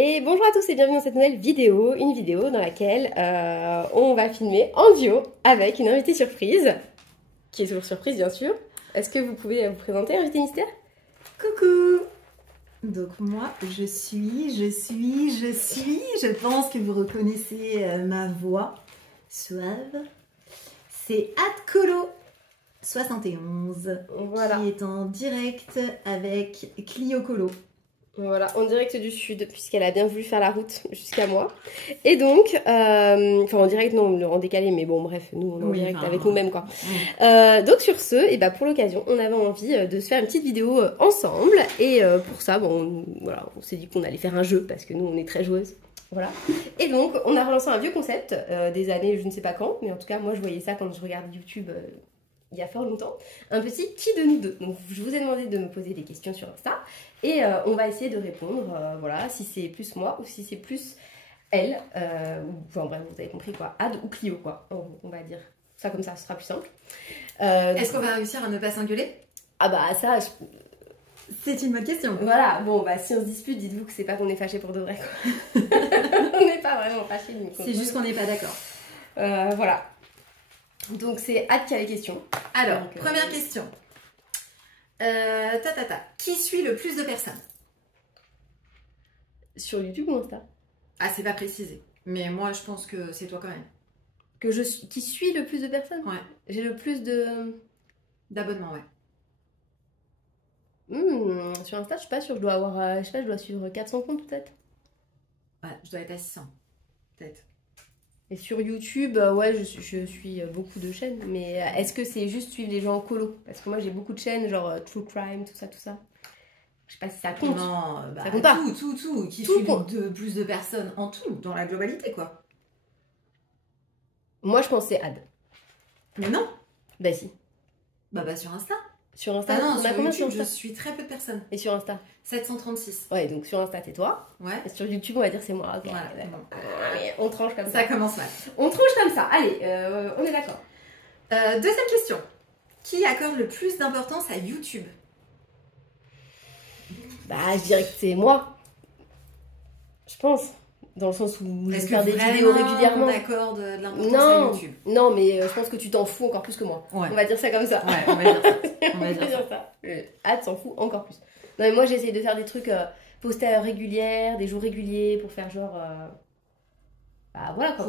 Et bonjour à tous et bienvenue dans cette nouvelle vidéo, une vidéo dans laquelle on va filmer en duo avec une invitée surprise, qui est toujours surprise bien sûr. Est-ce que vous pouvez vous présenter, invitée mystère? Coucou! Donc moi, je pense que vous reconnaissez ma voix suave. C'est Adcolo 71 Voilà. qui est en direct avec Clio Colo. Voilà, en direct du sud, puisqu'elle a bien voulu faire la route jusqu'à moi. Et donc, enfin en direct, non, en décalé, mais bon, bref, nous on est en direct avec nous-mêmes, quoi. Donc sur ce, et bah, pour l'occasion, on avait envie de se faire une petite vidéo ensemble. Et pour ça, bon, voilà, on s'est dit qu'on allait faire un jeu, parce que nous on est très joueuses. Voilà. Et donc, on a relancé un vieux concept des années, je ne sais pas quand, mais en tout cas, moi je voyais ça quand je regardais YouTube. Il y a fort longtemps, un petit qui de nous deux. Donc je vous ai demandé de me poser des questions sur Insta et on va essayer de répondre, voilà, si c'est plus moi ou si c'est plus elle, enfin bref, vous avez compris quoi, Ad ou Clio quoi, on va dire ça comme ça, ce sera plus simple. Est-ce qu'on va réussir à ne pas s'engueuler? Ah bah ça, c'est une bonne question. Voilà, bon bah si on se dispute, dites-vous que c'est pas qu'on est fâché pour de vrai quoi. On n'est pas vraiment fâché. C'est juste qu'on n'est pas d'accord. Voilà. Donc c'est Ad qui a les questions. Alors, première question. Qui suit le plus de personnes? Sur YouTube ou Insta? Ah, c'est pas précisé. Mais moi, je pense que c'est toi quand même. Qui suit le plus de personnes? Ouais. J'ai le plus de... d'abonnements, ouais. Sur Insta, je suis pas sûre. Je dois avoir... je sais pas, je dois suivre 400 comptes peut-être. Ouais, je dois être à 600. Peut-être. Et sur YouTube, ouais, je suis beaucoup de chaînes. Mais est-ce que c'est juste suivre les gens en colo? Parce que moi, j'ai beaucoup de chaînes, genre True Crime, tout ça, tout ça. Je sais pas si ça compte. Non, bah, ça compte pas. Tout. Qui tout suit compte. plus de personnes en tout, dans la globalité, quoi. Moi, je pense que c'est Ad. Mais non. Bah si. Bah sur Insta. Sur Insta, ah non, on a combien sur YouTube, Insta? je suis très peu de personnes. Et sur Insta? 736. Ouais, donc sur Insta, c'est toi. Ouais. Et sur YouTube, on va dire c'est moi. Okay, voilà. On tranche comme ça. Ça commence mal. On tranche comme ça. Allez, on est d'accord. Deuxième question. Qui accorde le plus d'importance à YouTube? Bah, je dirais que c'est moi. Je pense. Dans le sens où je vais faire des vidéos régulièrement. On accorde de l'importance à YouTube? Non, mais je pense que tu t'en fous encore plus que moi. Ouais. On va dire ça comme ça. Ouais, on va dire ça. On va dire ça. Ad s'en fout encore plus. Non, mais moi, j'essaie de faire des trucs poster à l'heure régulière, des jours réguliers, pour faire genre... bah voilà, quoi,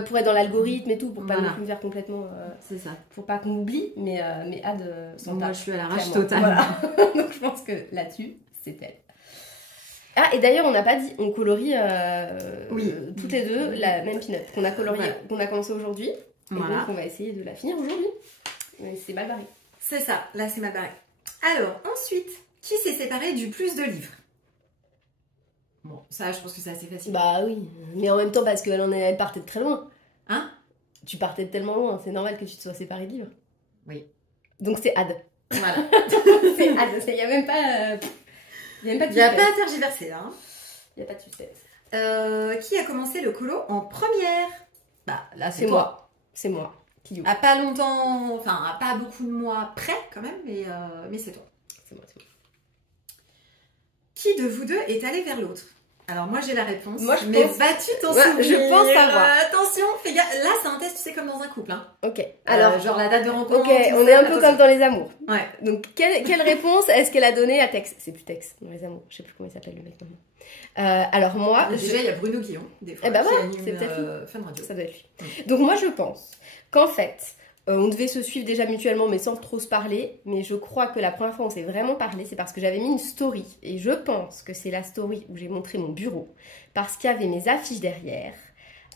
pour être dans l'algorithme et tout, pour pas non plus me faire complètement... c'est ça. Pour pas qu'on m'oublie, mais Ad s'en moi, tape. je suis à l'arrache totale. Voilà. Donc, je pense que là-dessus, c'est elle. Ah, et d'ailleurs, on n'a pas dit, on colorie toutes les deux la même pin-up qu'on a coloriée, qu'on a commencé aujourd'hui. Voilà. Donc, on va essayer de la finir aujourd'hui. Mais c'est mal barré. C'est ça, là, c'est mal barré. Alors, ensuite, qui s'est séparé du plus de livres? Bon, ça, je pense que c'est assez facile. Bah oui, mais en même temps, parce elle partait de très loin. Hein? Tu partais de tellement loin, c'est normal que tu te sois séparée de livres. Oui. Donc, c'est Ad. Voilà. C'est Ad, il n'y a même pas... Il n'y a pas à tergiverser là. Hein. Il n'y a pas de suspense. Qui a commencé le colo en première? Bah là c'est moi. C'est moi. Clio. À pas longtemps, enfin à pas beaucoup de mois près quand même, mais c'est toi. C'est moi. Qui de vous deux est allé vers l'autre? Alors moi j'ai la réponse. Moi, mais vas-tu t'en souvenir? Je pense savoir. Attention, fais gaffe. Là c'est un test, tu sais, comme dans un couple. Hein. Ok. Alors genre la date de rencontre. Ok, on est un peu comme dans les amours. Ouais. Donc quelle réponse est-ce qu'elle a donnée à Tex? C'est plus Tex dans les amours. Je sais plus comment il s'appelle le mec maintenant. Alors moi. Déjà il y a Bruno Guillon des fois. Eh ben qui voilà, anime, c'est peut-être Fun Radio. Ça doit être lui. Donc moi je pense qu'en fait. On devait se suivre déjà mutuellement mais sans trop se parler, mais je crois que la première fois on s'est vraiment parlé, c'est parce que j'avais mis une story, et je pense que c'est la story où j'ai montré mon bureau, parce qu'il y avait mes affiches derrière,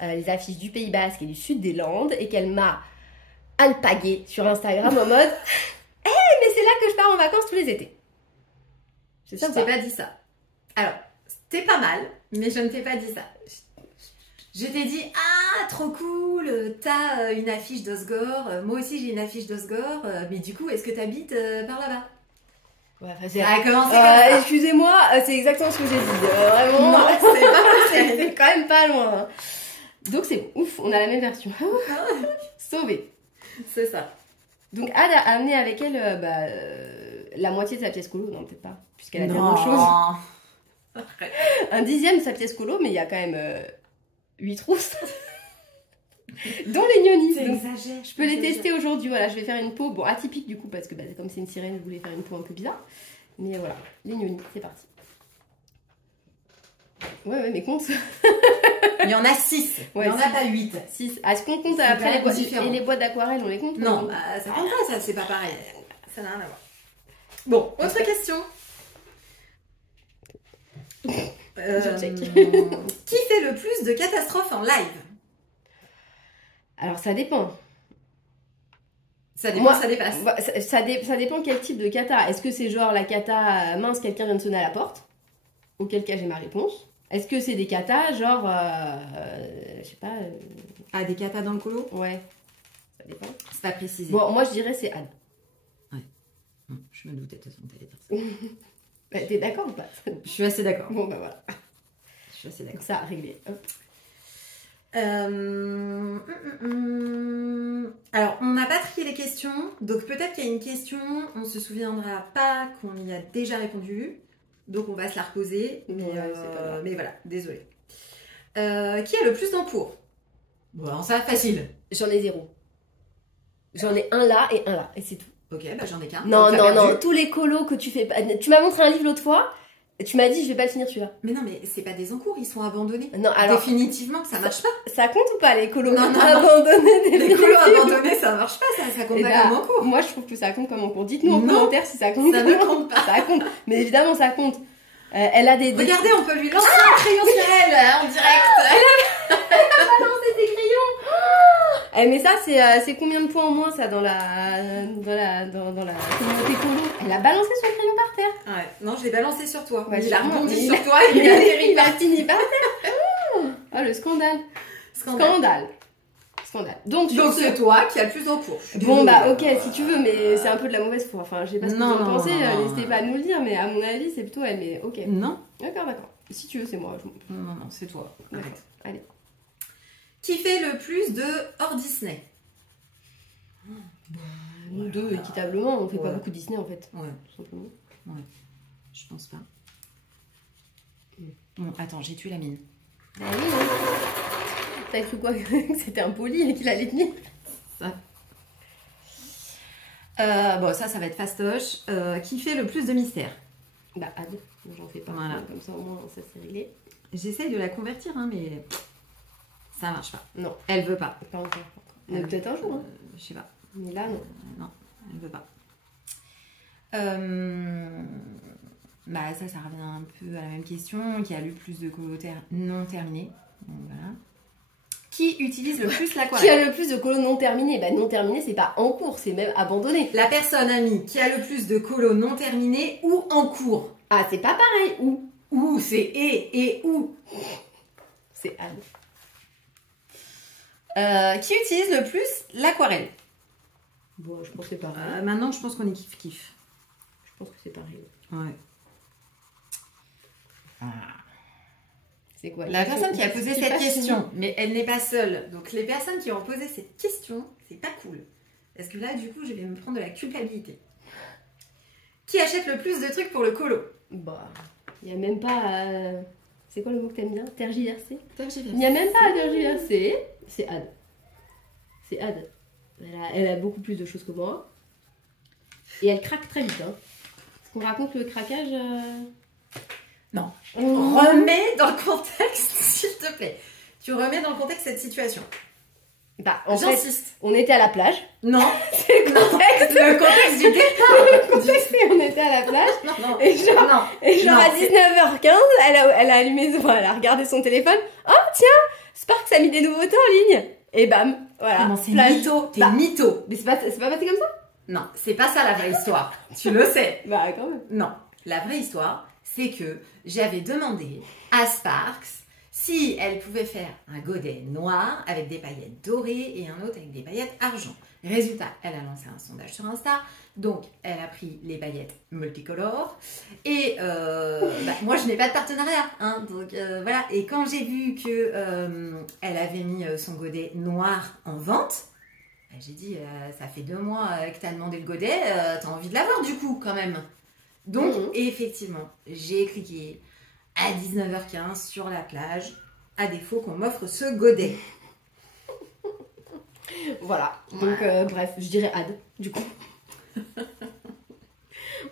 les affiches du Pays Basque et du Sud des Landes, et qu'elle m'a alpagué sur Instagram en mode « Hey, mais c'est là que je pars en vacances tous les étés !» Je t'ai pas dit ça. Alors, c'était pas mal, mais je ne t'ai pas dit ça. Je t'ai dit, ah, trop cool, t'as une affiche d'Osgore, moi aussi j'ai une affiche d'Osgore, mais du coup, est-ce que t'habites par là-bas? Ouais, ça a commencé comme ça. Excusez-moi, c'est exactement ce que j'ai dit. Vraiment, non, c'est pas c'est quand même pas loin. Hein. Donc c'est ouf, on a la même version. Sauvé. C'est ça. Donc Ad a amené avec elle la moitié de sa pièce colo, non peut-être pas, puisqu'elle a dit la même chose. Un dixième de sa pièce colo, mais il y a quand même 8 trousses. Dont les Gnoni. Je peux les tester aujourd'hui. Voilà, je vais faire une peau, bon, atypique du coup, parce que comme c'est une sirène, je voulais faire une peau un peu bizarre. Mais voilà, les Gnoni, c'est parti. Ouais, mais compte. Il y en a 6. Ouais, il n'y en a pas 8. 6. Est-ce qu'on compte après les boîtes d'aquarelle, on les compte? Non, ça compte pas, ça, c'est pas pareil. Ça n'a rien à voir. Bon, autre question. Qui fait le plus de catastrophes en live? Alors, ça dépend. Ça dépend, ça dépasse. Ça dépend quel type de cata. Est-ce que c'est genre la cata mince, quelqu'un vient de sonner à la porte? Auquel cas j'ai ma réponse. Est-ce que c'est des katas genre, je sais pas... Ah, des katas dans le colo? Ouais, ça dépend. C'est pas précisé. Bon, moi je dirais c'est Anne. Ouais. Je me doutais de toute façon que t'allais dire ça. Bah, t'es d'accord ou pas? Je suis assez d'accord. Bon, bah voilà. Je suis assez d'accord. Ça, réglé. Hop. Alors, on n'a pas trié les questions, donc peut-être qu'il y a une question, on se souviendra pas qu'on y a déjà répondu. Donc on va se la reposer, mais voilà, désolé. Qui a le plus d'encours? Bon, ça facile. J'en ai 0. J'en ai un là, et c'est tout. Ok, bah j'en ai qu'un. Non, tous les colos que tu fais... Tu m'as montré un livre l'autre fois, tu m'as dit je vais pas le finir celui-là. Mais non, mais c'est pas des encours, ils sont abandonnés. Non, alors... Définitivement que ça marche pas. Ça compte ou pas les colos abandonnés? Les colos abandonnés, ça marche pas, ça compte pas comme encours. Moi je trouve que ça compte comme encours. Dites-nous en commentaire si ça compte. Ça ne compte pas. Ça compte, mais évidemment ça compte. Elle a des... Regardez, on peut lui lancer un crayon sur elle en direct. Elle a balancé ses crayons. Mais ça, c'est combien de points en moins ça dans la communauté colo? Elle a balancé son crayon par terre. Ouais, non, je l'ai balancé sur toi. Ouais, il a rebondi sur toi et il a fini par terre. Oh, le scandale. Scandale. Donc c'est toi qui as le plus en cours. Bon bah ok si tu veux, mais c'est un peu de la mauvaise foi. Enfin je sais pas ce que vous en pensez, n'hésitez pas à nous le dire, mais à mon avis c'est plutôt elle, mais ok. Non. D'accord. Si tu veux c'est moi. Non, c'est toi. D'accord. Allez. Qui fait le plus de hors Disney? Nous deux équitablement, on fait pas beaucoup de Disney en fait. Ouais. Tout simplement. Ouais. Je pense pas. Bon attends, j'ai tué la mine. Ah oui. T'as cru quoi? Que c'était impoli et qu'il allait tenir? Bon, ça va être fastoche. Qui fait le plus de mystère? Bah, Ad. J'en fais pas. Voilà. Comme ça, au moins, ça c'est réglé. J'essaye de la convertir, hein, mais ça marche pas. Non. Elle veut pas. Pas encore. Mais peut-être un jour. Hein. Je sais pas. Mais là, non. Non, elle veut pas. Bah, ça revient un peu à la même question. Qui a lu plus de colos non terminés? Donc, voilà. Qui utilise le plus l'aquarelle? Qui a le plus de colos non terminés? Bah non terminés, c'est pas en cours, c'est même abandonné. La personne amie qui a le plus de colos non terminés ou en cours? Ah, c'est pas pareil. Ou, c'est et ou. C'est Anne. Qui utilise le plus l'aquarelle? Bon, je pense que c'est pareil. Maintenant, je pense qu'on est kiff-kiff. Je pense que c'est pareil. Ouais. C'est quoi? La personne qui a posé cette question, mais elle n'est pas seule. Donc les personnes qui ont posé cette question, c'est pas cool. Parce que là, du coup, je vais me prendre de la culpabilité. Qui achète le plus de trucs pour le colo? Bah, il n'y a même pas... C'est quoi le mot que t'aimes bien? Tergiverser. Il n'y a même pas à tergiverser. C'est Ad. C'est Ad. Elle a beaucoup plus de choses que moi. Et elle craque très vite. Hein. Est-ce qu'on raconte le craquage Non. Remets dans le contexte, s'il te plaît. Tu remets dans le contexte cette situation. Bah, j'insiste. Fait, on était à la plage. Non. C'est le contexte. Le contexte du départ. Le contexte, on était à la plage. Non. Et genre à 19h15, elle a allumé, elle a regardé son téléphone. Oh, tiens, Sparks a mis des nouveautés en ligne. Et bam, voilà. Comment c'est mytho? T'es mytho. Mais c'est pas passé comme ça? Non, c'est pas ça la vraie histoire. Tu le sais. Bah, quand même. Non. La vraie histoire, c'est que j'avais demandé à Sparks si elle pouvait faire un godet noir avec des paillettes dorées et un autre avec des paillettes argent. Résultat, elle a lancé un sondage sur Insta, donc elle a pris les paillettes multicolores et moi je n'ai pas de partenariat, hein, donc voilà. Et quand j'ai vu que elle avait mis son godet noir en vente, j'ai dit ça fait 2 mois que tu as demandé le godet, t'as envie de l'avoir du coup quand même. Donc effectivement, j'ai cliqué. à 19h15 sur la plage, à défaut qu'on m'offre ce godet. Voilà, donc bref, je dirais Ad, du coup.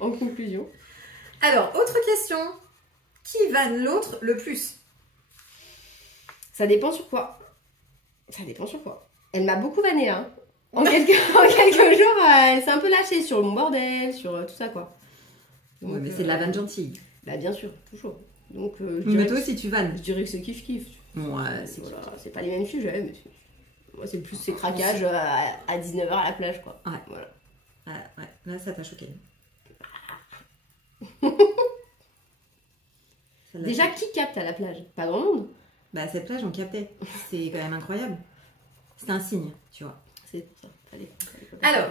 En conclusion. Alors, autre question. Qui vanne l'autre le plus? Ça dépend sur quoi. Ça dépend sur quoi. Elle m'a beaucoup vanné, hein. En quelques jours, elle s'est un peu lâchée sur mon bordel, sur tout ça, quoi. Donc, ouais, mais c'est de la vanne gentille. Bah, bien sûr, toujours. Donc, mais toi aussi, tu vannes. Je dirais que c'est kiff-kiff. Ouais, c'est pas les mêmes sujets, mais moi, c'est plus ces craquages à 19h à la plage, quoi. Ouais. Voilà. Ouais, là, ça t'a choqué. Déjà, qui capte à la plage? Pas grand monde. Bah, cette plage, on captait. C'est quand même incroyable. C'est un signe, tu vois. C'est ça. Alors,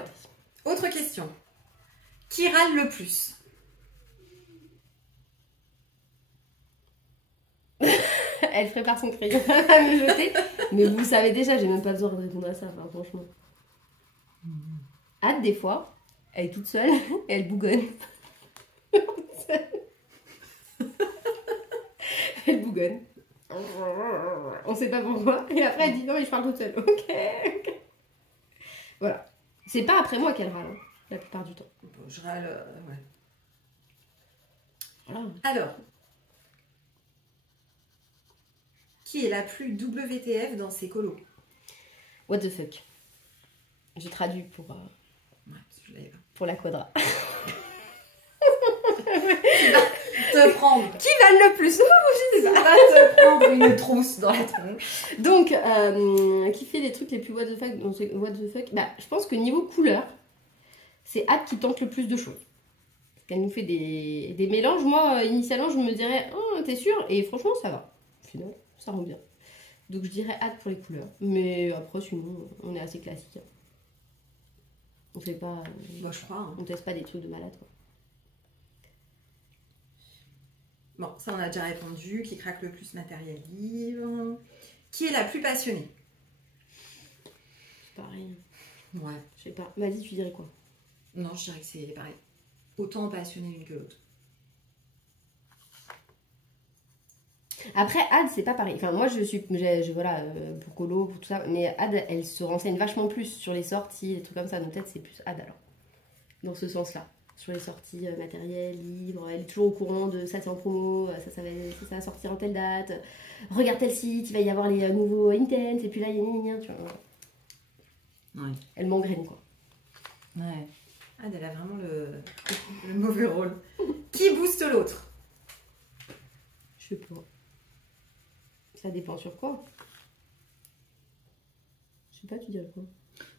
autre question. Qui râle le plus? Elle prépare son crayon à me jeter. Mais vous savez déjà, j'ai même pas besoin de répondre à ça, enfin, franchement. Hâte, des fois, elle est toute seule et elle bougonne. Elle bougonne. On sait pas pourquoi. Et après, elle dit non, mais je parle toute seule. Ok. Voilà. C'est pas après moi qu'elle râle, hein, la plupart du temps. Bon, je râle, ouais. Voilà. Alors, qui est la plus WTF dans ses colos? What the fuck? J'ai traduit pour la quadra. Te prendre. Qui vanne le plus? Je sais pas. Te prendre une trousse dans la tronche. Donc, qui fait les trucs les plus what the fuck? Bah, je pense que niveau couleur, c'est Hâte qui tente le plus de choses. Elle nous fait des mélanges. Moi, initialement, je me dirais, oh, t'es sûre? Et franchement, ça va. Au final, ça rend bien. Donc, je dirais Hâte pour les couleurs. Mais après, sinon, on est assez classique. On fait pas. Bah, je crois. Hein. On teste pas des trucs de malade, quoi. Bon, ça on a déjà répondu. Qui craque le plus matériel livre? Qui est la plus passionnée? C'est pareil. Ouais. Je sais pas. Vas-y, tu dirais quoi? Non, je dirais que c'est pareil. Autant passionnée l'une que l'autre. Après, Ad, c'est pas pareil. Enfin, moi, voilà, pour Colo, pour tout ça. Mais Ad, elle se renseigne vachement plus sur les sorties, des trucs comme ça. Donc peut-être c'est plus Ad alors. Dans ce sens-là. Sur les sorties matérielles, livres, elle est toujours au courant de ça c'est en promo, ça va sortir en telle date, regarde tel site, il va y avoir les nouveaux Intense, et puis là il y a tu vois. Ouais. Elle m'engraine quoi. Ouais. Ah, elle a vraiment le mauvais rôle. Qui booste l'autre? Je sais pas. Ça dépend sur quoi. Je sais pas, tu dirais quoi?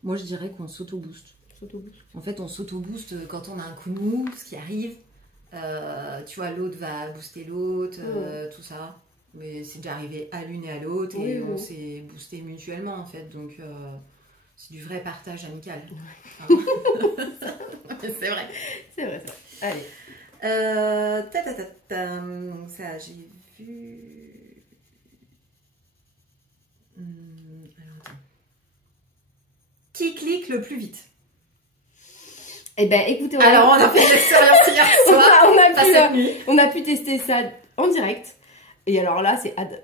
Moi je dirais qu'on s'auto-booste. En fait, on s'auto-booste quand on a un coup de mou, ce qui arrive. Tu vois, l'autre va booster l'autre, tout ça. Mais c'est déjà arrivé à l'une et à l'autre et on s'est boosté mutuellement en fait. Donc, c'est du vrai partage amical. Enfin, c'est vrai. C'est vrai, ça. Allez. Ça, j'ai vu. Alors, attends. Qui clique le plus vite? Eh ben, écoutez, alors on a fait l'expérience hier soir, on a pu tester ça en direct. Et alors là, c'est Ad.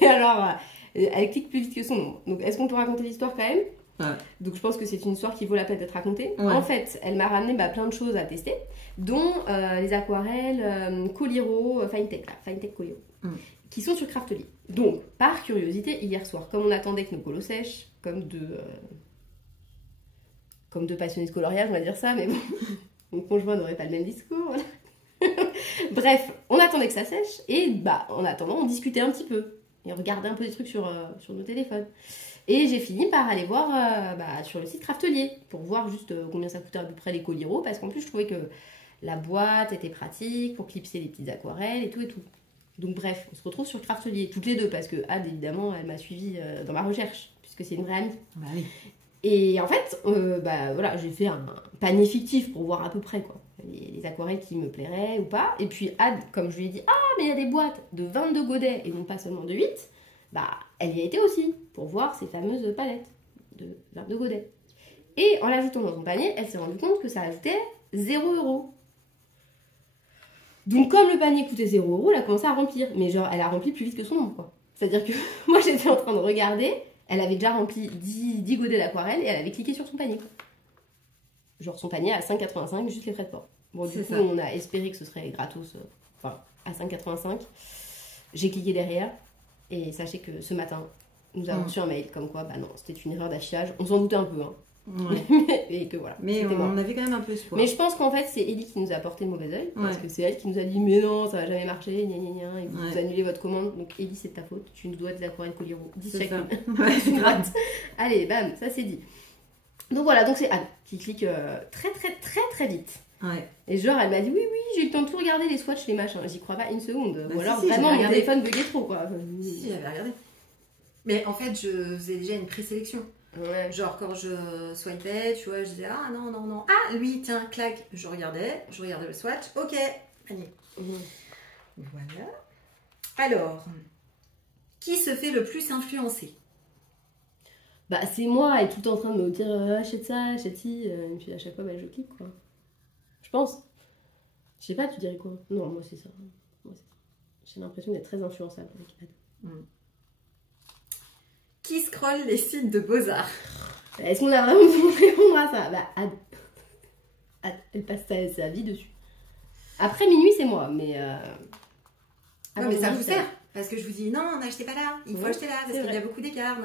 Et alors, elle clique plus vite que son nom. Donc, est-ce qu'on peut raconter l'histoire quand même? Ouais. Donc, je pense que c'est une histoire qui vaut la peine d'être racontée. Ouais. En fait, elle m'a ramené plein de choses à tester, dont les aquarelles Coliro, Finetech Coliro, qui sont sur Craftly. Donc, par curiosité, hier soir, comme on attendait que nos colos sèchent, comme deux passionnés de coloriage, on va dire ça, mais bon, mon conjoint n'aurait pas le même discours. Bref, on attendait que ça sèche, et en attendant, on discutait un petit peu, et on regardait un peu des trucs sur nos téléphones. Et j'ai fini par aller voir sur le site Craftelier, pour voir juste combien ça coûtait à peu près les Coliro, parce qu'en plus, je trouvais que la boîte était pratique pour clipser les petites aquarelles et tout et tout. Donc bref, on se retrouve sur Craftelier, toutes les deux, parce que Ad, évidemment, elle m'a suivie dans ma recherche, puisque c'est une vraie amie. Bah oui. Et en fait, voilà, j'ai fait un panier fictif pour voir à peu près quoi, les aquarelles qui me plairaient ou pas. Et puis Ad, comme je lui ai dit, mais il y a des boîtes de 22 godets et non pas seulement de 8, elle y a été aussi pour voir ces fameuses palettes de 22 godets. Et en l'ajoutant dans son panier, elle s'est rendue compte que ça ajoutait 0 €. Donc comme le panier coûtait 0 €, elle a commencé à remplir. Mais genre, elle a rempli plus vite que son nombre, quoi. C'est-à-dire que moi, j'étais en train de regarder, elle avait déjà rempli 10 godets d'aquarelle et elle avait cliqué sur son panier, quoi. Genre son panier à 5,85, juste les frais de port. Bon, du coup, on a espéré que ce serait gratos, enfin, à 5,85. J'ai cliqué derrière et sachez que ce matin, nous avons reçu un mail comme quoi, bah non, c'était une erreur d'affichage. On s'en doutait un peu, hein. Ouais. Et que voilà. Mais on avait quand même un peu espoir. Mais je pense qu'en fait, c'est Ellie qui nous a apporté le mauvais oeil. Parce que c'est elle qui nous a dit, mais non, ça va jamais marcher, gna gna gna, et vous annulez votre commande. Donc Ellie, c'est de ta faute. Tu nous dois de l'aquarelle Coliro. 10 chacune. Allez, bam, ça c'est dit. Donc voilà, donc c'est Anne qui clique très très très très vite. Ouais. Et genre, elle m'a dit oui, j'ai eu le temps de tout regarder, les swatchs, les machins. J'y crois pas une seconde. Bah, ou alors vraiment, mon téléphone buguait trop, quoi. Si, j'avais regardé. Mais en fait, je faisais déjà une présélection. Ouais. Genre, quand je swipais, tu vois, je disais ah non. Ah, lui, tiens, clac. Je regardais le swatch. Ok, allez. Voilà. Alors, qui se fait le plus influencer? Bah, c'est moi, elle est tout le temps en train de me dire achète ça, achète ci. Et puis à chaque fois, bah, je clique, quoi. Je pense. Je sais pas, tu dirais quoi? Non, moi c'est ça. J'ai l'impression d'être très influençable avec Ad. Qui scrolle les sites de Beaux-Arts? Est-ce qu'on a vraiment besoin de répondre à ça? Bah, Ad, elle passe sa vie dessus. Après minuit, c'est moi, mais... non, mais ça vous sert. Parce que je vous dis, non, n'achetez pas là, il faut acheter là, parce qu'il y a beaucoup d'écart.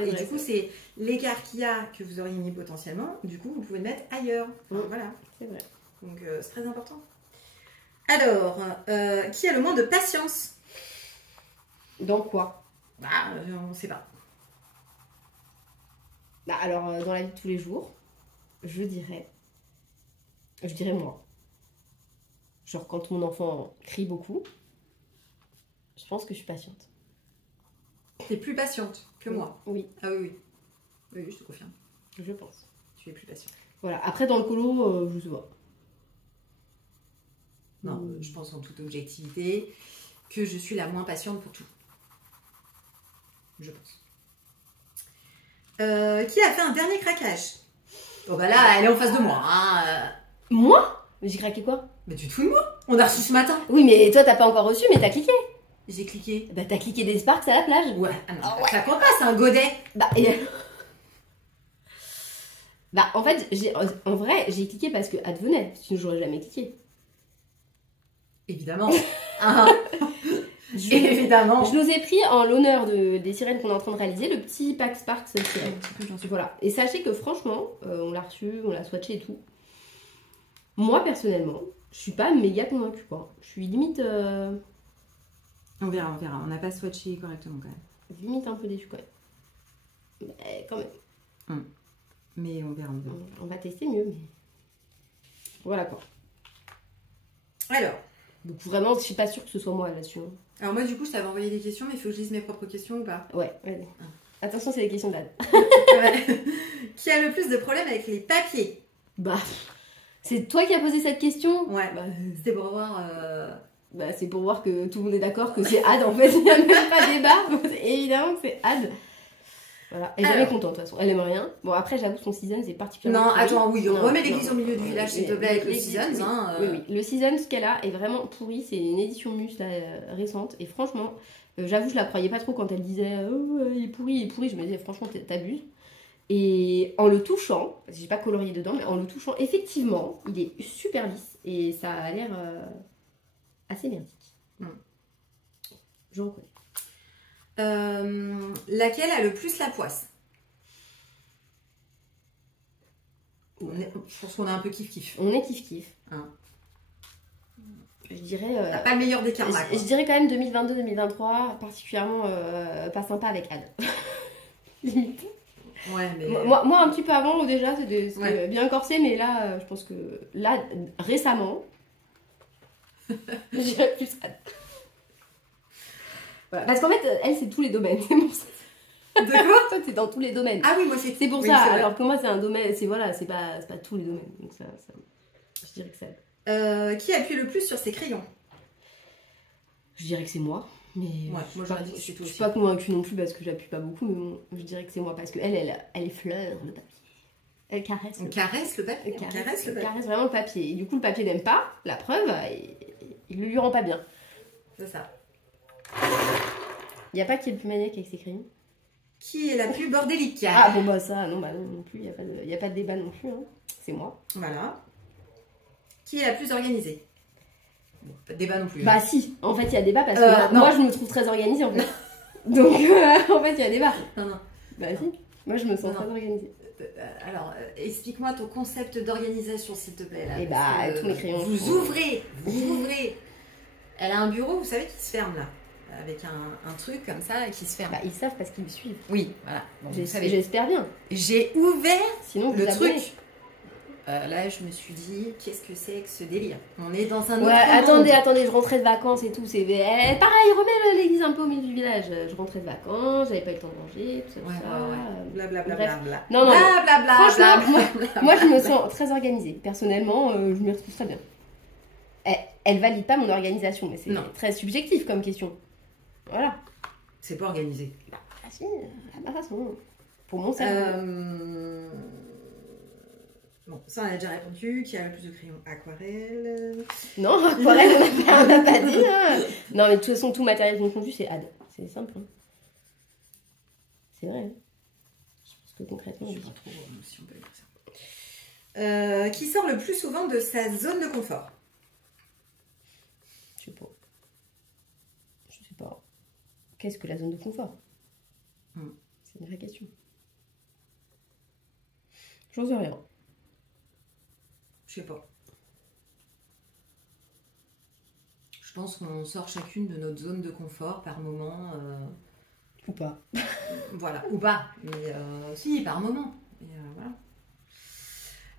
Et du coup, c'est l'écart qu'il y a que vous auriez mis potentiellement. Du coup, vous pouvez le mettre ailleurs. Voilà. C'est vrai. Donc, c'est très important. Alors, qui a le moins de patience? Dans quoi? Bah, on ne sait pas. Bah, alors, dans la vie de tous les jours, je dirais moi. Genre, quand mon enfant crie beaucoup, je pense que je suis patiente. T'es plus patiente que moi? Oui. Ah oui. Oui, je te confirme. Je pense. Tu es plus patiente. Voilà. Après, dans le colo, je sais pas. Non, je pense en toute objectivité que je suis la moins patiente pour tout. Je pense. Qui a fait un dernier craquage? Bon bah là, elle est en face de moi. Hein. Moi? Mais j'ai craqué quoi? Mais tu te fous de moi? On a reçu ce matin. Oui, mais toi t'as pas encore reçu, mais t'as cliqué. J'ai cliqué. Bah t'as cliqué des Sparks à la plage. Ouais. Ah non, ça compte pas, c'est un godet. Bah, bah en fait, en vrai, j'ai cliqué parce que Ad venait. Sinon j'aurais jamais cliqué. Évidemment. Évidemment. Je nous ai pris en l'honneur des sirènes qu'on est en train de réaliser, le petit pack Sparks sirène. Voilà. Et sachez que franchement, on l'a reçu, on l'a swatché et tout. Moi personnellement, je suis pas méga convaincue, quoi. Je suis limite. On verra. On n'a pas swatché correctement quand même. Limite un peu déçue quand même. Mais quand même. Mais on verra. On va tester mieux, mais. Voilà quoi. Alors. Donc vraiment, je suis pas sûre que ce soit moi là-dessus. Alors moi du coup, je t'avais envoyé des questions, mais il faut que je lise mes propres questions ou pas? Ouais, vas-y. Attention, c'est les questions d'Ad. Qui a le plus de problèmes avec les papiers? Bah, c'est toi qui as posé cette question? Ouais, bah, c'était pour voir... Bah, c'est pour voir que tout le monde est d'accord que c'est Ad, en fait. Il n'y a même pas débat. Évidemment que c'est Ad. Voilà. Elle est jamais contente, de toute façon. Elle aime rien. Bon, après, j'avoue, son season, c'est particulièrement... Non, attends, oui, on remet l'église au milieu du village, s'il te plaît, avec le season. Oui. Le season, ce qu'elle a, est vraiment pourri. C'est une édition Mus, là, récente. Et franchement, j'avoue, je la croyais pas trop quand elle disait « Oh, il est pourri. » Je me disais, franchement, t'abuses. Et en le touchant, parce que j'ai pas colorié dedans, mais en le touchant, effectivement, il est super lisse. Et ça a l'air assez merdique. Je reconnais. Laquelle a le plus la poisse? Je pense qu'on a un peu kiff-kiff. On est kiff-kiff. Je dirais... T'as pas le meilleur des karmas. Je dirais quand même 2022-2023, particulièrement pas sympa avec Ad. Limite. Ouais, mais... moi, un petit peu avant, déjà, c'était bien corsé, mais là, je pense que... Là, récemment, je dirais plus Ad. Voilà. Parce qu'en fait, elle, c'est tous les domaines. C'est pour ça. De quoi? Toi, c'est dans tous les domaines. Ah oui, moi, c'est pour ça. Alors que moi, c'est un domaine... C'est pas tous les domaines. Donc ça, je dirais que ça... qui appuie le plus sur ses crayons? Je dirais que c'est moi. Mais moi, j'aurais dit que c'est toi aussi. Je suis pas convaincue non plus parce que j'appuie pas beaucoup, mais bon, je dirais que c'est moi parce que elle effleure le papier. Elle caresse. On caresse le papier. Elle caresse vraiment le papier. Et du coup, le papier n'aime pas, la preuve. il le lui rend pas bien. C'est ça. Il n'y a pas qui est le plus maniaque avec ses crayons. Qui est la plus bordélique? Ah bon bah ça, non, bah non plus, il n'y a pas de débat non plus, hein. C'est moi. Voilà. Qui est la plus organisée? Bon, pas de débat non plus. Bah si, en fait il y a débat parce que moi je me trouve très organisée en fait. Donc en fait il y a débat. Non. Bah si, moi je me sens très organisée. Alors, explique-moi ton concept d'organisation s'il te plaît. Là, et bah tous mes crayons. Vous ouvrez. Elle a un bureau, vous savez, qui se ferme là. Avec un truc comme ça qui se ferme. Bah ils savent parce qu'ils me suivent. Oui, voilà. Donc, j'espère bien. J'ai ouvert sinon le truc. Là, je me suis dit, qu'est-ce que c'est que ce délire? On est dans un autre monde. Attendez, je rentrais de vacances et tout. C'est pareil, remets l'église un peu au milieu du village. Je rentrais de vacances, j'avais pas eu le temps de manger, tout ça. Blablabla. Non, franchement, moi, je me sens très organisée. Personnellement, je m'y retrouve très bien. Elle valide pas mon organisation, mais c'est très subjectif comme question. Voilà. C'est pas organisé. Bah, si, à ma façon. Pour mon cerveau. Bon, ça on a déjà répondu. Qui a le plus de crayons? Aquarelle. Non, aquarelle, on n'a pas dit. Hein. Non, mais de toute façon, tout matériel confondu, c'est Ad. C'est simple. Hein. C'est vrai. Hein. Je pense que concrètement, je sais pas trop si on peut dire ça. Qui sort le plus souvent de sa zone de confort? Je sais pas. Qu'est-ce que la zone de confort? C'est une vraie question. J'en sais rien. Je sais pas. Je pense qu'on sort chacune de notre zone de confort par moment. Ou pas. Voilà, ou pas. Mais si, par moment. Et,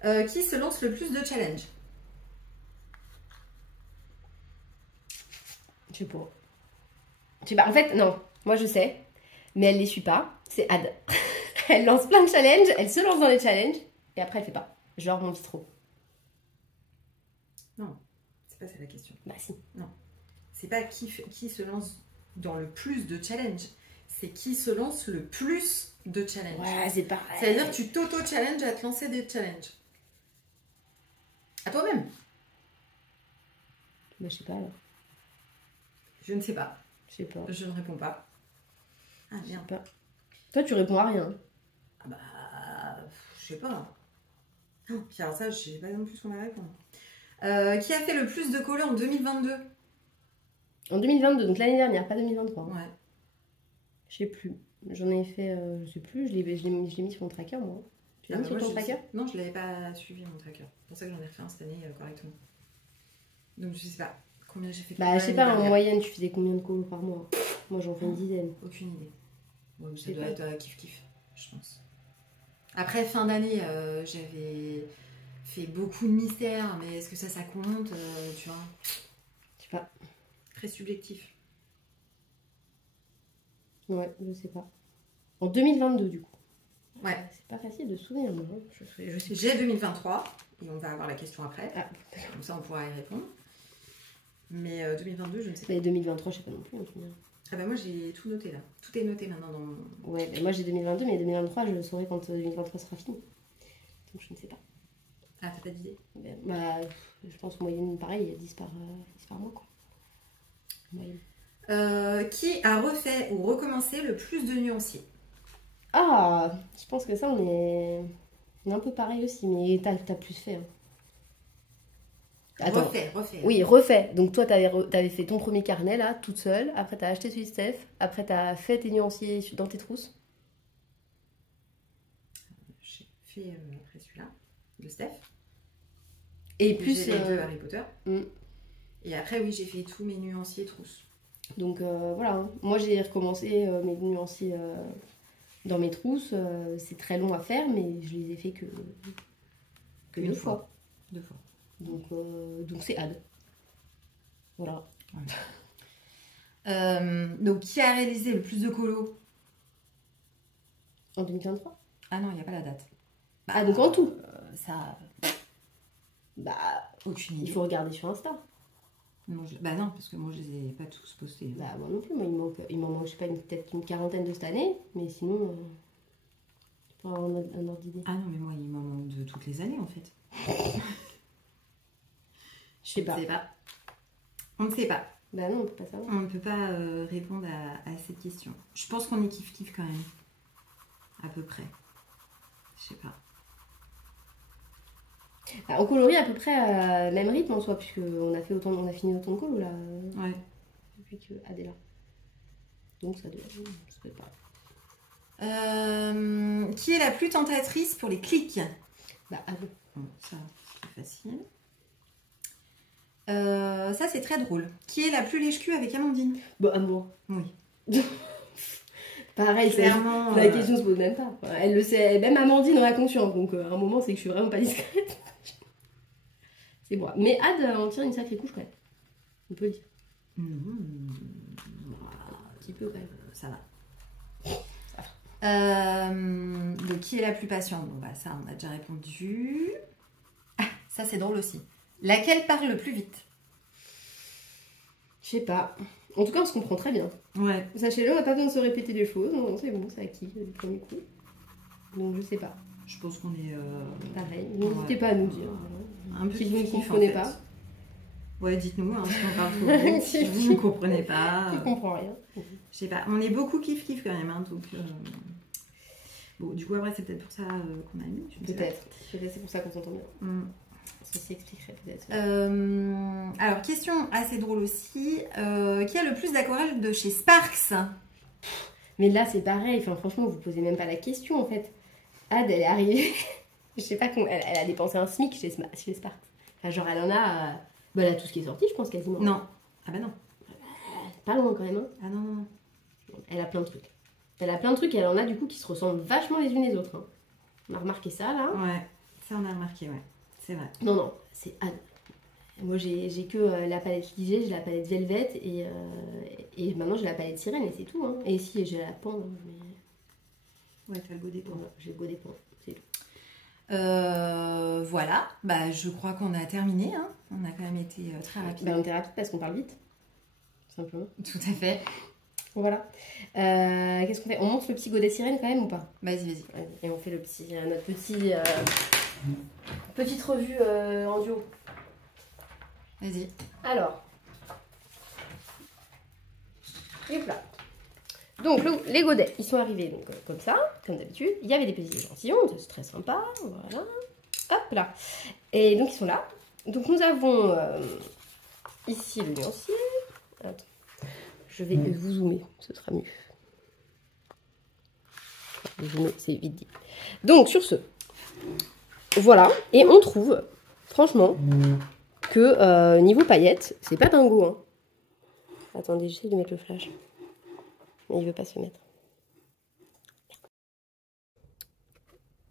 voilà. Qui se lance le plus de challenges? Je sais pas. En fait, non. Moi, je sais. Mais elle les suit pas. C'est Ad. Elle lance plein de challenges. Elle se lance dans les challenges. Et après, elle fait pas. Genre mon bistrot. Non, c'est pas ça la question. Bah si. Non. C'est pas qui se lance dans le plus de challenges. C'est qui se lance le plus de challenges. Ouais, c'est pareil. C'est-à-dire que tu t'auto-challenges à te lancer des challenges. À toi-même. Bah je sais pas alors. Je ne sais pas. Je sais pas. Je ne réponds pas. Ah bien. Pas. Toi tu réponds à rien. Ah bah je sais pas. Oh, puis alors ça je sais pas non plus ce qu'on va répondre. Qui a fait le plus de collés en 2022? En 2022, donc l'année dernière, pas 2023. Ouais. Je sais plus. J'en ai fait, je sais plus, je l'ai mis sur mon tracker moi. Tu l'as mis sur ton tracker? Non, je l'avais pas suivi mon tracker. C'est pour ça que j'en ai refait un cette année correctement. Donc je sais pas. Combien j'ai fait? Bah je sais pas, en moyenne tu faisais combien de colos par mois? Moi j'en fais une dizaine. Aucune idée. Ouais, ça doit être kiff-kiff, je pense. Après fin d'année, j'avais fait beaucoup de mystères, mais est-ce que ça compte, tu vois? Je sais pas. Très subjectif. Ouais, je sais pas. En 2022 du coup. Ouais. C'est pas facile de se souvenir, moi. Je sais. J'ai 2023, et on va avoir la question après. Ah. Comme ça on pourra y répondre. Mais 2022, je ne sais pas. Mais 2023, je sais pas non plus. Ah bah moi j'ai tout noté là. Tout est noté maintenant dans mon... Ouais, bah moi j'ai 2022, mais 2023, je saurai quand 2023 sera fini. Donc je ne sais pas. Ah, t'as pas d'idée? Bah, je pense moyenne, pareil, 10 par mois, quoi. Moyenne. Qui a refait ou recommencé le plus de nuanciers? Ah, je pense que ça, on est un peu pareil aussi, mais t'as plus fait. Hein. Attends. Refait. Oui, refait. Donc toi, t'avais fait ton premier carnet, là, toute seule. Après, t'as acheté celui de Steph. Après, t'as fait tes nuanciers dans tes trousses. J'ai fait après celui-là, de Steph. Et plus... les deux Harry Potter. Et après, oui, j'ai fait tous mes nuanciers trousses. Donc voilà. Hein. Moi, j'ai recommencé mes nuanciers dans mes trousses. C'est très long à faire, mais je les ai fait que deux fois. 2 fois. Donc c'est Ad. Voilà. Donc qui a réalisé le plus de colos? En 2023? Ah non, il n'y a pas la date. Ah donc en tout ça... Bah aucune idée. Il faut regarder sur Insta. Non, bah non, parce que moi je les ai pas tous postés. Bah moi non plus, moi il m'en manque je sais pas peut-être une quarantaine de cette année, mais sinon pour avoir un ordre d'idée. Ah non mais moi il m'en manque de toutes les années en fait. Je sais pas. On ne sait pas. Bah non, on peut pas savoir. On ne peut pas répondre à cette question. Je pense qu'on est kiff-kiff quand même. À peu près. Je sais pas. Bah, on colorie à peu près même rythme en soi, puisqu'on a fini autant de colo là. Ouais. Depuis que Ad est là. Donc ça doit être pareil. Qui est la plus tentatrice pour les clics? Bah Ad. Bon, ça, c'est facile. Ça, c'est très drôle. Qui est la plus lèche-cul avec Amandine? Bon, amour. Oui. Pareil, clairement. La question se pose même pas. Elle le sait, même Amandine en a conscience. Donc à un moment, c'est que je suis vraiment pas discrète. C'est moi. Mais Ad en tire une sacrée couche quand même. On peut le dire. Un petit peu quand même. Ça va. Donc, qui est la plus patiente? Bon, bah, ça, on a déjà répondu. Ah, ça, c'est drôle aussi. Laquelle parle le plus vite? Je sais pas. En tout cas, on se comprend très bien. Ouais. Sachez-le, on n'a pas besoin de se répéter des choses. Non, c'est bon, c'est acquis du premier coup. Donc, je sais pas. Je pense qu'on est... Pareil. N'hésitez pas à nous dire. Un peu si vous ne comprenez pas. Ouais, dites-nous, hein, si on parle trop vite. Si vous ne comprenez pas. Je comprends rien. Je sais pas. On est beaucoup kiff-kiff quand même. Hein, donc, bon, du coup, après, c'est peut-être pour ça qu'on a mis. Peut-être. C'est pour ça qu'on s'entend bien. Ceci expliquerait peut-être. Alors, question assez drôle aussi. Qui a le plus d'aquarelles de chez Sparks? Mais là, c'est pareil. Enfin, franchement, vous posez même pas la question en fait. Ad, elle est arrivée. Je sais pas comment. Elle a dépensé un SMIC chez Sparks. Enfin, genre, elle en a. Bah, elle a tout ce qui est sorti, je pense, quasiment. Non. Ah bah non. Pas loin quand même. Hein. Ah non, non, non. Elle a plein de trucs. Elle a plein de trucs et elle en a du coup qui se ressemblent vachement les unes les autres. Hein. On a remarqué ça là. Ouais, ça on a remarqué, ouais. C'est vrai. Non, non, c'est Anne. Moi j'ai que la palette Ligé, j'ai la palette Velvet et maintenant j'ai la palette Sirène et c'est tout. Hein. Et si j'ai la pan. Mais... Ouais, t'as le godet pan. J'ai le godet pan, c'est tout. Voilà, bah je crois qu'on a terminé. Hein. On a quand même été très rapide. Bah, on était rapide parce qu'on parle vite. Simplement. Tout à fait. Voilà. Qu'est-ce qu'on fait? On monte le petit godet Sirène quand même ou pas? Vas-y. Et on fait notre petite revue en duo. Vas-y. Alors. Et voilà. Donc les godets, ils sont arrivés donc, comme ça, comme d'habitude. Il y avait des petits échantillons, c'est très sympa. Voilà. Hop là. Et donc ils sont là. Donc nous avons ici le nuancier. Attends. Je vais vous zoomer, ce sera mieux. Zoomer, c'est vite dit. Donc sur ce, voilà. Et on trouve, franchement, que niveau paillettes, c'est pas dingo. Hein. Attendez, j'essaie de mettre le flash. Mais il veut pas se mettre.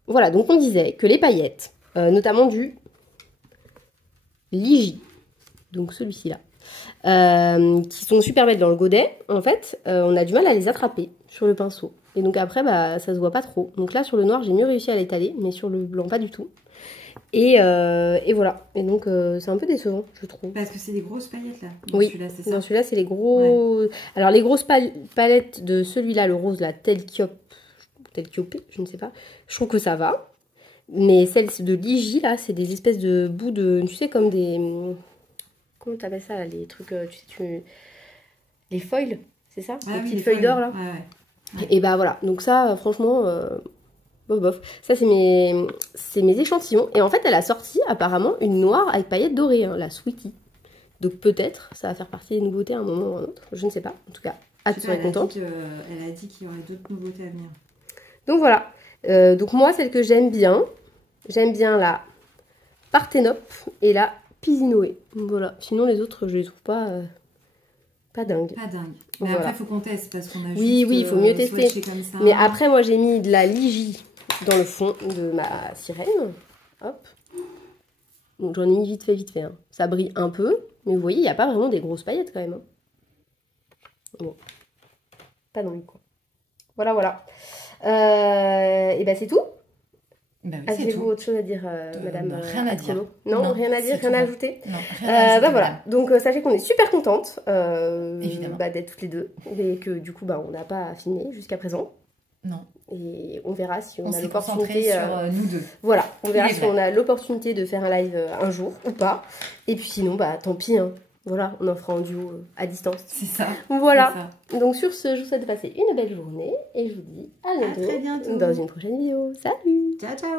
Voilà, donc on disait que les paillettes, notamment du Ligi, donc celui-ci là, qui sont super belles dans le godet, en fait, on a du mal à les attraper sur le pinceau. Et donc après, bah, ça se voit pas trop. Donc là, sur le noir, j'ai mieux réussi à l'étaler, mais sur le blanc, pas du tout. Et voilà. Et donc, c'est un peu décevant, je trouve. Parce que c'est des grosses paillettes, là. Oui, dans celui-là, c'est les gros... Ouais. Alors, les grosses palettes de celui-là, le rose, la Telkiopé, je ne sais pas. Je trouve que ça va. Mais celles de Ligi, là, c'est des espèces de bouts de... Tu sais, comme des... Comment t'appelles ça, là, les trucs... Les foils, c'est ça? Les petites feuilles d'or, là. Ouais. Et bah, voilà. Donc ça, franchement... bof. Ça, c'est mes échantillons. Et en fait, elle a sorti apparemment une noire avec paillettes dorées, hein, la Sweetie. Donc peut-être, ça va faire partie des nouveautés à un moment ou à un autre. Je ne sais pas. En tout cas, tu serais contente. Elle a dit qu'il y aurait d'autres nouveautés à venir. Donc voilà. Donc moi, celle que j'aime bien la Parthénope et la Pisinoé. Voilà. Sinon, les autres, je les trouve pas dingues. Pas dingue. Mais voilà. Après, il faut qu'on teste parce qu'on a juste... Oui, il faut mieux tester. Comme ça. Mais après, moi, j'ai mis de la Ligi dans le fond de ma sirène. Hop. Donc j'en ai mis vite fait. Hein. Ça brille un peu. Mais vous voyez, il n'y a pas vraiment des grosses paillettes quand même. Hein. Bon. Pas dans le coin. Voilà. Et ben c'est tout. Ben oui, avez-vous autre chose à dire, madame? Rien à dire. Non, rien à dire, rien à ajouter. Non, rien à ajouter. Bah voilà. Donc sachez qu'on est super contente évidemment d'être toutes les deux. Et que du coup, on n'a pas filmé jusqu'à présent. Non. Et on verra si on a l'opportunité sur nous deux. Voilà, on verra si on a l'opportunité de faire un live un jour ou pas. Et puis sinon, bah tant pis. Hein. Voilà, on en fera en duo à distance. C'est ça. Voilà. Ça. Donc sur ce, je vous souhaite de passer une belle journée et je vous dis à bientôt, très bientôt dans une prochaine vidéo. Salut. Ciao, ciao.